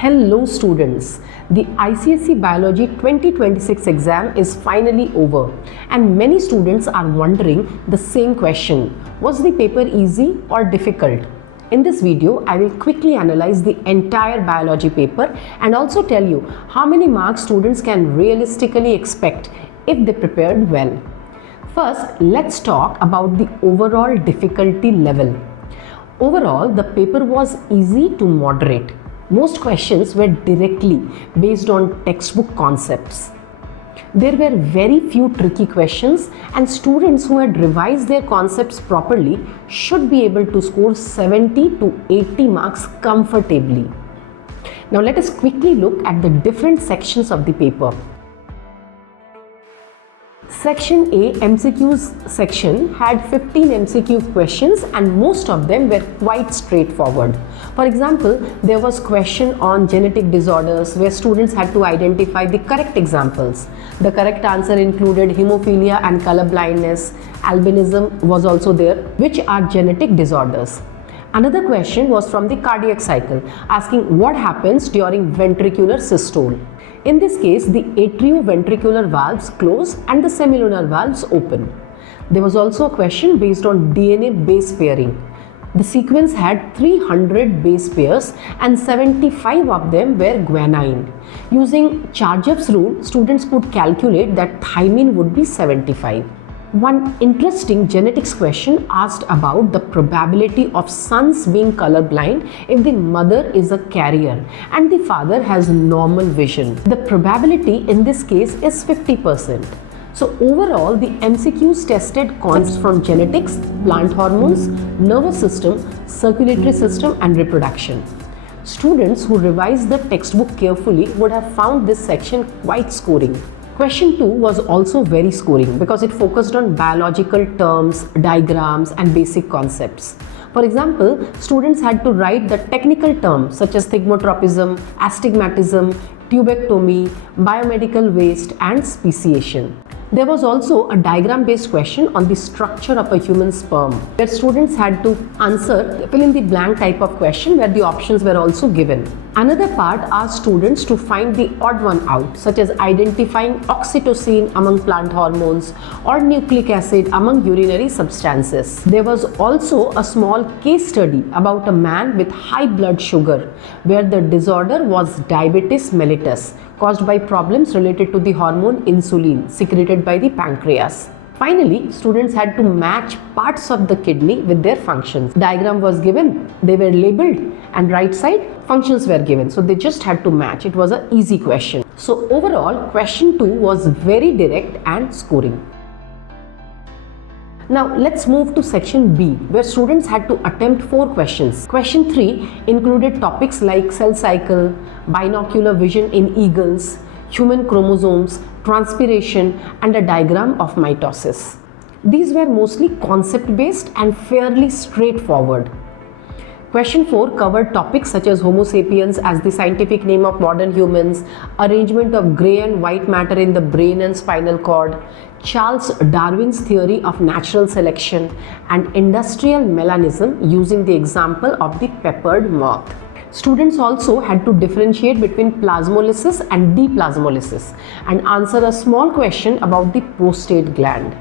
Hello students, the ICSE Biology 2026 exam is finally over and many students are wondering the same question. Was the paper easy or difficult? In this video, I will quickly analyze the entire biology paper and also tell you how many marks students can realistically expect if they prepared well. First, let's talk about the overall difficulty level. Overall, the paper was easy to moderate. Most questions were directly based on textbook concepts. There were very few tricky questions and students who had revised their concepts properly should be able to score 70 to 80 marks comfortably. Now let us quickly look at the different sections of the paper. Section A, MCQs section, had 15 MCQ questions and most of them were quite straightforward. For example, there was question on genetic disorders where students had to identify the correct examples. The correct answer included hemophilia and color blindness. Albinism was also there, which are genetic disorders. Another question was from the cardiac cycle, asking what happens during ventricular systole. In this case, the atrioventricular valves close and the semilunar valves open. There was also a question based on DNA base pairing. The sequence had 300 base pairs and 75 of them were guanine. Using Chargaff's rule, students could calculate that thymine would be 75. One interesting genetics question asked about the probability of sons being colorblind if the mother is a carrier and the father has normal vision. The probability in this case is 50%. So overall, the MCQs tested concepts from genetics, plant hormones, nervous system, circulatory system and reproduction. Students who revised the textbook carefully would have found this section quite scoring. Question 2 was also very scoring because it focused on biological terms, diagrams and basic concepts. For example, students had to write the technical terms such as thigmotropism, astigmatism, tubectomy, biomedical waste and speciation. There was also a diagram-based question on the structure of a human sperm, where students had to answer fill in the blank type of question where the options were also given. Another part asked students to find the odd one out, such as identifying oxytocin among plant hormones or nucleic acid among urinary substances. There was also a small case study about a man with high blood sugar, where the disorder was diabetes mellitus, caused by problems related to the hormone insulin secreted by the pancreas. Finally, students had to match parts of the kidney with their functions. Diagram was given, they were labeled, and right side functions were given. So they just had to match. It was an easy question. So overall, question 2 was very direct and scoring. Now let's move to section B, where students had to attempt 4 questions. Question 3 included topics like cell cycle, binocular vision in eagles, human chromosomes, transpiration and a diagram of mitosis. These were mostly concept based and fairly straightforward. Question 4 covered topics such as Homo sapiens as the scientific name of modern humans, arrangement of grey and white matter in the brain and spinal cord, Charles Darwin's theory of natural selection, and industrial melanism using the example of the peppered moth. Students also had to differentiate between plasmolysis and deplasmolysis and answer a small question about the prostate gland.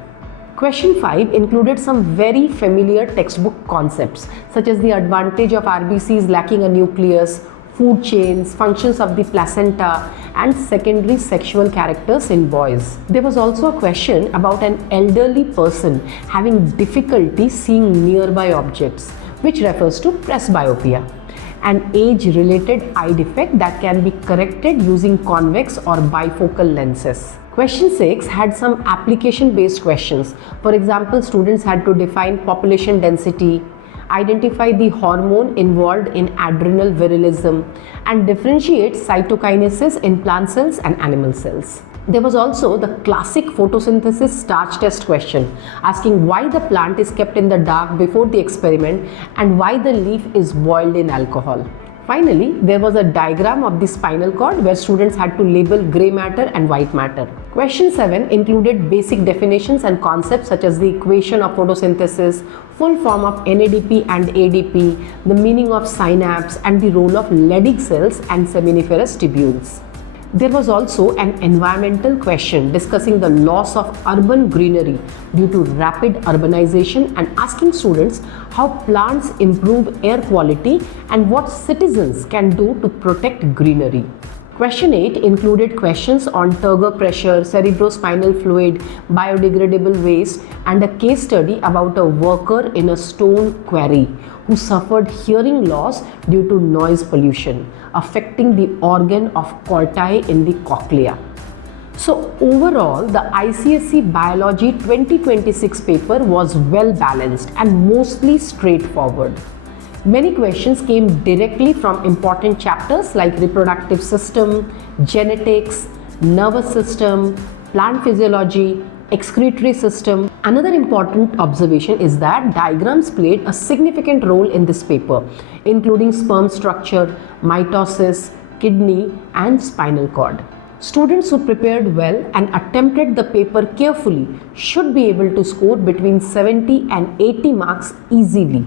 Question 5 included some very familiar textbook concepts such as the advantage of RBCs lacking a nucleus, food chains, functions of the placenta and secondary sexual characters in boys. There was also a question about an elderly person having difficulty seeing nearby objects, which refers to presbyopia, an age-related eye defect that can be corrected using convex or bifocal lenses. Question 6 had some application-based questions. For example, students had to define population density, identify the hormone involved in adrenal virilism, and differentiate cytokinesis in plant cells and animal cells. There was also the classic photosynthesis starch test question, asking why the plant is kept in the dark before the experiment and why the leaf is boiled in alcohol. Finally, there was a diagram of the spinal cord where students had to label grey matter and white matter. Question 7 included basic definitions and concepts such as the equation of photosynthesis, full form of NADP and ADP, the meaning of synapse, and the role of Leydig cells and seminiferous tubules. There was also an environmental question discussing the loss of urban greenery due to rapid urbanization and asking students how plants improve air quality and what citizens can do to protect greenery. Question 8 included questions on turgor pressure, cerebrospinal fluid, biodegradable waste, and a case study about a worker in a stone quarry who suffered hearing loss due to noise pollution, affecting the organ of corti in the cochlea. So overall, the ICSE Biology 2026 paper was well balanced and mostly straightforward. Many questions came directly from important chapters like reproductive system, genetics, nervous system, plant physiology, excretory system. Another important observation is that diagrams played a significant role in this paper, including sperm structure, mitosis, kidney, and spinal cord. Students who prepared well and attempted the paper carefully should be able to score between 70 and 80 marks easily.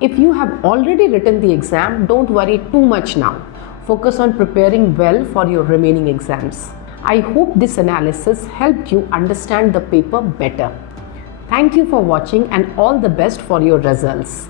If you have already written the exam, don't worry too much now. Focus on preparing well for your remaining exams. I hope this analysis helped you understand the paper better. Thank you for watching and all the best for your results.